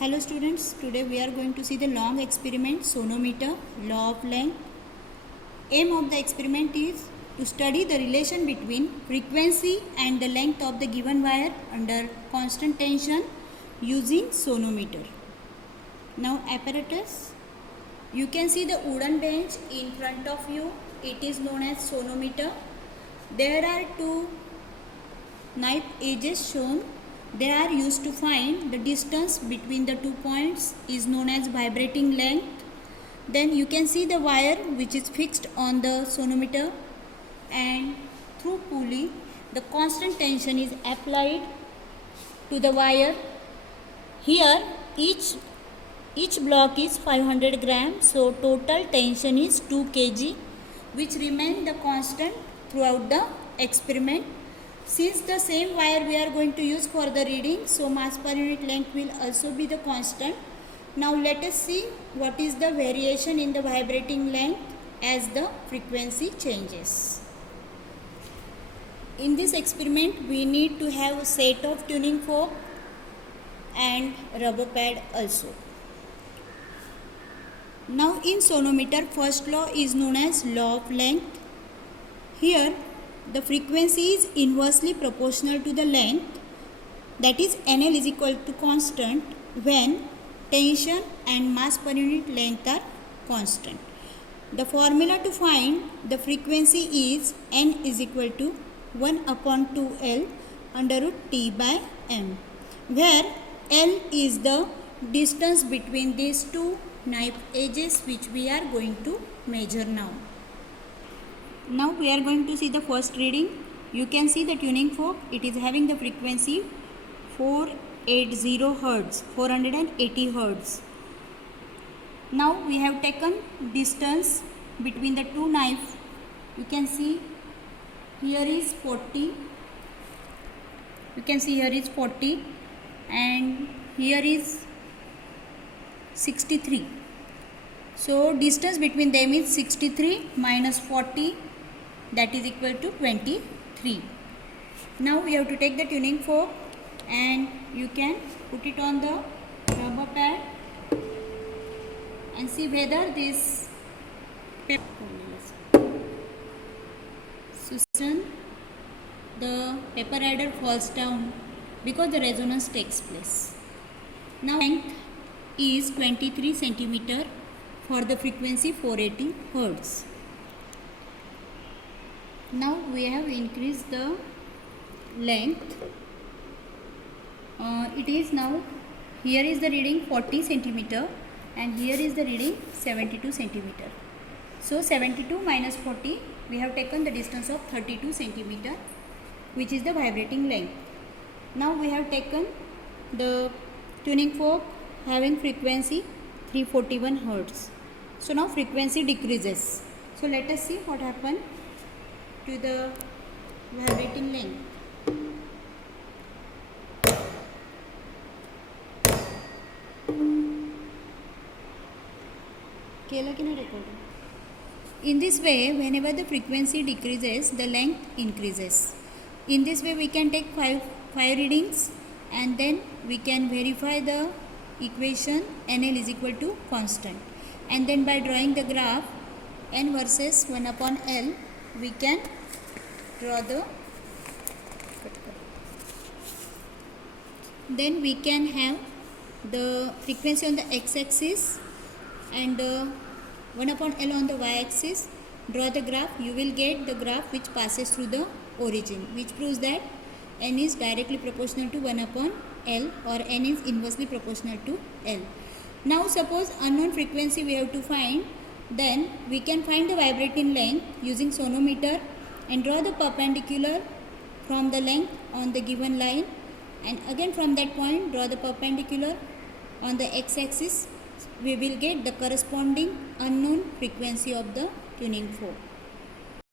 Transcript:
Hello students, today we are going to see the long experiment sonometer, law of length. Aim of the experiment is to study the relation between frequency and the length of the given wire under constant tension using sonometer. Now apparatus, you can see the wooden bench in front of you. It is known as sonometer. There are two knife edges shown. They are used to find the distance between the 2 points is known as vibrating length. Then you can see the wire which is fixed on the sonometer, and through pulley the constant tension is applied to the wire. Here each block is 500 grams, so total tension is 2 kg, which remain the constant throughout the experiment. Since the same wire we are going to use for the reading, so mass per unit length will also be the constant. Now let us see what is the variation in the vibrating length as the frequency changes. In this experiment we need to have a set of tuning fork and rubber pad also. Now in sonometer, first law is known as law of length. Here the frequency is inversely proportional to the length, that is NL is equal to constant when tension and mass per unit length are constant. The formula to find the frequency is N is equal to 1 upon 2L under root T by M, where L is the distance between these two knife edges which we are going to measure now. Now we are going to see the first reading. You can see the tuning fork. It is having the frequency 480 Hz, 480 Hz. Now we have taken distance between the two knives. You can see here is 40. You can see here is 40 and here is 63. So distance between them is 63 minus 40, that is equal to 23. Now we have to take the tuning fork and you can put it on the rubber pad and see whether this system, the paper rider falls down because the resonance takes place. Now length is 23 centimeter for the frequency 480 Hz. Now we have increased the length. It is now, here is the reading 40 centimeter and here is the reading 72 centimeter. So 72 minus 40, we have taken the distance of 32 centimeter, which is the vibrating length. Now we have taken the tuning fork having frequency 341 Hz. So now frequency decreases. So let us see what happened to the vibrating length. In this way, whenever the frequency decreases, the length increases. In this way, we can take five readings and then we can verify the equation NL is equal to constant. And then by drawing the graph N versus 1 upon L, we can draw the, then we can have the frequency on the x-axis and 1 upon L on the y-axis. Draw the graph. You will get the graph which passes through the origin, which proves that N is directly proportional to 1 upon L or N is inversely proportional to L. Now suppose unknown frequency we have to find, then we can find the vibrating length using sonometer and draw the perpendicular from the length on the given line, and again from that point draw the perpendicular on the x-axis. We will get the corresponding unknown frequency of the tuning fork.